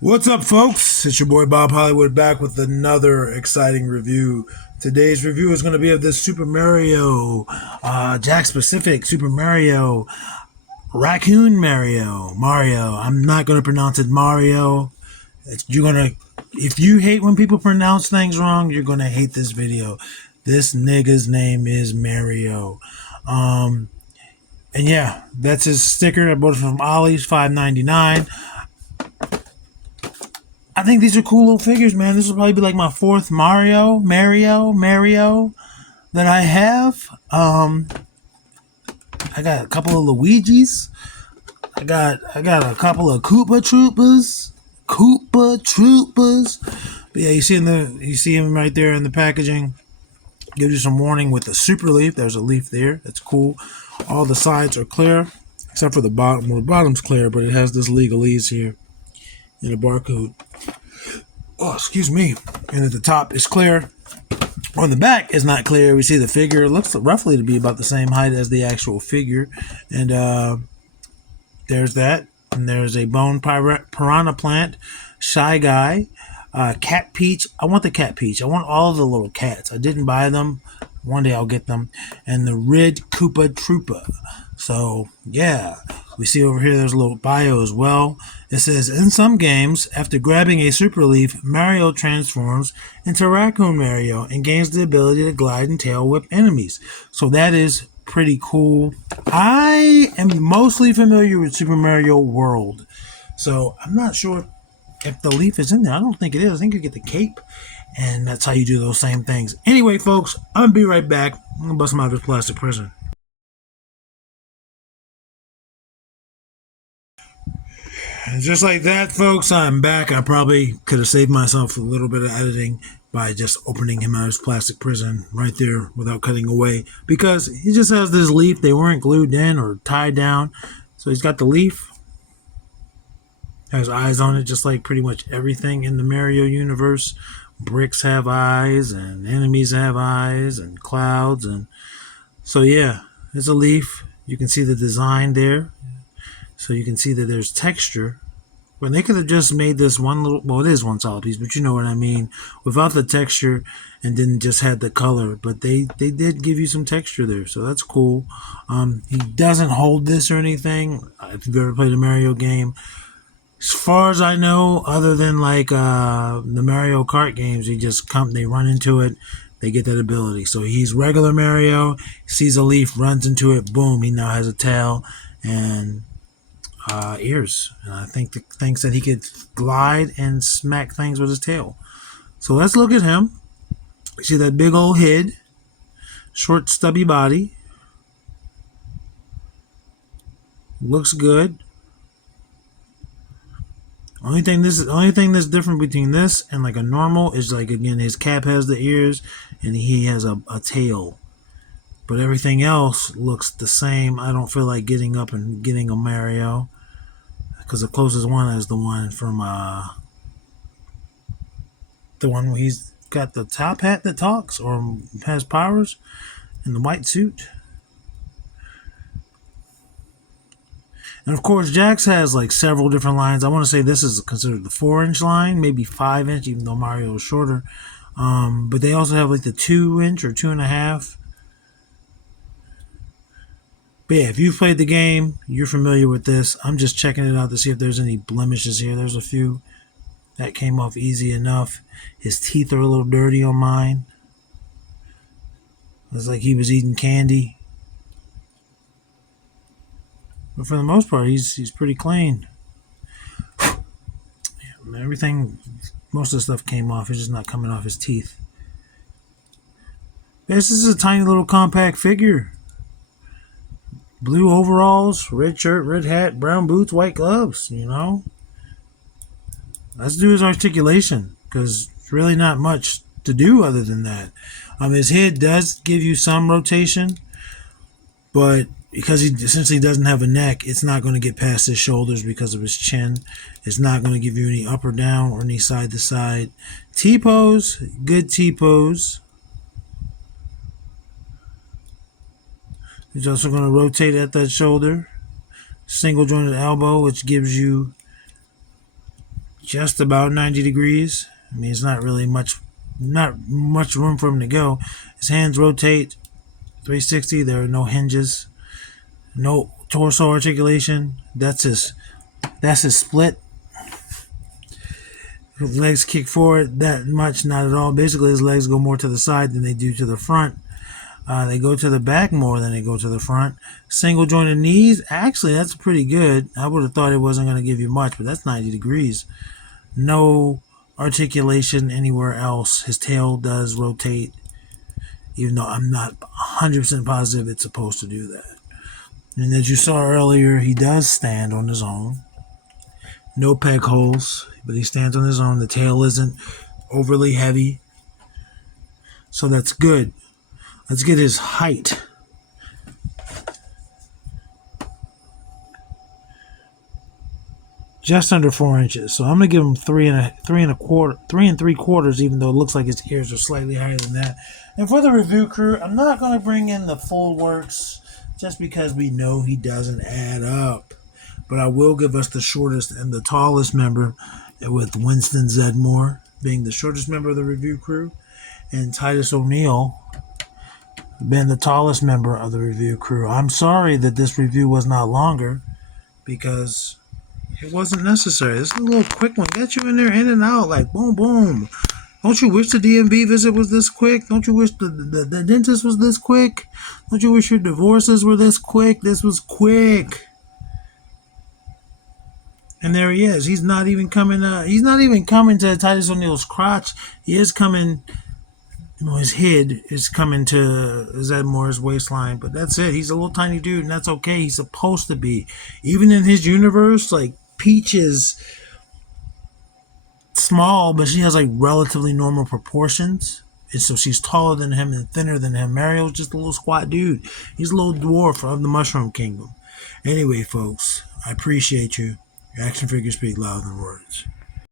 What's up, folks? It's your boy Bob Hollywood back with another exciting review. Today's review is going to be of this Super Mario, JAKKS Pacific Super Mario, Raccoon Mario. I'm not going to pronounce it Mario. If you hate when people pronounce things wrong, you're going to hate this video. This nigga's name is Mario. Um, and yeah, that's his sticker. I bought it from Ollie's, $5.99. I think these are cool little figures, man. This will probably be like my fourth Mario that I have. I got a couple of Luigi's. I got a couple of Koopa Troopas. But yeah, you see him right there in the packaging. Gives you some warning with the super leaf. There's a leaf there. That's cool. All the sides are clear except for the bottom. Well, the bottom's clear, but it has this legalese here in the barcode. Oh, excuse me. And at the top is clear. On the back is not clear. We see the figure. It looks roughly to be about the same height as the actual figure. And there's that. And there's a bone piranha plant, Shy Guy, Cat Peach. I want the Cat Peach. I want all of the little cats. I didn't buy them. One day I'll get them. And the Red Koopa Troopa. So, yeah. We see over here there's a little bio as well. It says, in some games, after grabbing a super leaf, Mario transforms into Raccoon Mario and gains the ability to glide and tail whip enemies. So that is pretty cool. I am mostly familiar with Super Mario World. So I'm not sure if the leaf is in there. I don't think it is. I think you get the cape. And that's how you do those same things. Anyway, folks, I'm going to be right back. I'm going to bust him out of his plastic prison. And just like that, folks, I'm back. I probably could have saved myself a little bit of editing by just opening him out of his plastic prison right there without cutting away. Because he just has this leaf. They weren't glued in or tied down. So he's got the leaf. Has eyes on it, just like pretty much everything in the Mario universe. Bricks have eyes, and enemies have eyes, and clouds. And so, yeah, it's a leaf. You can see the design there. So you can see that there's texture. When they could have just made this one little, well, it is one solid piece, but you know what I mean, without the texture and then just had the color. But they did give you some texture there, so that's cool. He doesn't hold this or anything. If you've ever played a Mario game, as far as I know, other than like the Mario Kart games, they run into it, they get that ability. So he's regular Mario, sees a leaf, runs into it, boom, he now has a tail and ears. And I think thinks that he could glide and smack things with his tail. So let's look at him. You see that big old head, short stubby body. Looks good. Only thing that's different between this and like a normal is like, again, his cap has the ears and he has a tail. But everything else looks the same. I don't feel like getting up and getting a Mario, because the closest one is the one from the one where he's got the top hat that talks or has powers in the white suit. And of course, JAKKS has like several different lines. I want to say this is considered the 4-inch line, maybe 5-inch, even though Mario is shorter. But they also have like the 2-inch or 2.5. But yeah, if you've played the game, you're familiar with this. I'm just checking it out to see if there's any blemishes here. There's a few. That came off easy enough. His teeth are a little dirty on mine. Looks like he was eating candy. But for the most part, he's pretty clean. Everything, most of the stuff came off. It's just not coming off his teeth. This is a tiny little compact figure. Blue overalls, red shirt, red hat, brown boots, white gloves, you know. Let's do his articulation, because it's really not much to do other than that. His head does give you some rotation, but because he essentially doesn't have a neck, it's not going to get past his shoulders because of his chin. It's not going to give you any up or down or any side to side. T-pose, good T-pose. He's also going to rotate at that shoulder. Single jointed elbow, which gives you just about 90 degrees. I mean, it's not really not much room for him to go. His hands rotate 360. There are no hinges, no torso articulation. That's his split. His legs kick forward that much, not at all. Basically, his legs go more to the side than they do to the front. They go to the back more than they go to the front. Single jointed knees, actually, that's pretty good. I would have thought it wasn't going to give you much, but that's 90 degrees. No articulation anywhere else. His tail does rotate, even though I'm not 100% positive it's supposed to do that. And as you saw earlier, he does stand on his own. No peg holes, but he stands on his own. The tail isn't overly heavy, so that's good. Let's get his height. Just under 4 inches. So I'm gonna give him three and three quarters, even though it looks like his ears are slightly higher than that. And for the review crew, I'm not gonna bring in the full works just because we know he doesn't add up. But I will give us the shortest and the tallest member, with Winston Zedmore being the shortest member of the review crew, and Titus O'Neil being the tallest member of the review crew. I'm sorry that this review was not longer, because it wasn't necessary. This is a little quick one. Get you in there, in and out, like boom, boom. Don't you wish the DMV visit was this quick? Don't you wish the dentist was this quick? Don't you wish your divorces were this quick? This was quick. And there he is. He's not even coming. He's not even coming to Titus O'Neil's crotch. He is coming. His head is coming to Zedmore's waistline, but that's it. He's a little tiny dude, and that's okay. He's supposed to be. Even in his universe, like, Peach is small, but she has, like, relatively normal proportions. And so she's taller than him and thinner than him. Mario's just a little squat dude. He's a little dwarf of the Mushroom Kingdom. Anyway, folks, I appreciate you. Action figures speak louder than words.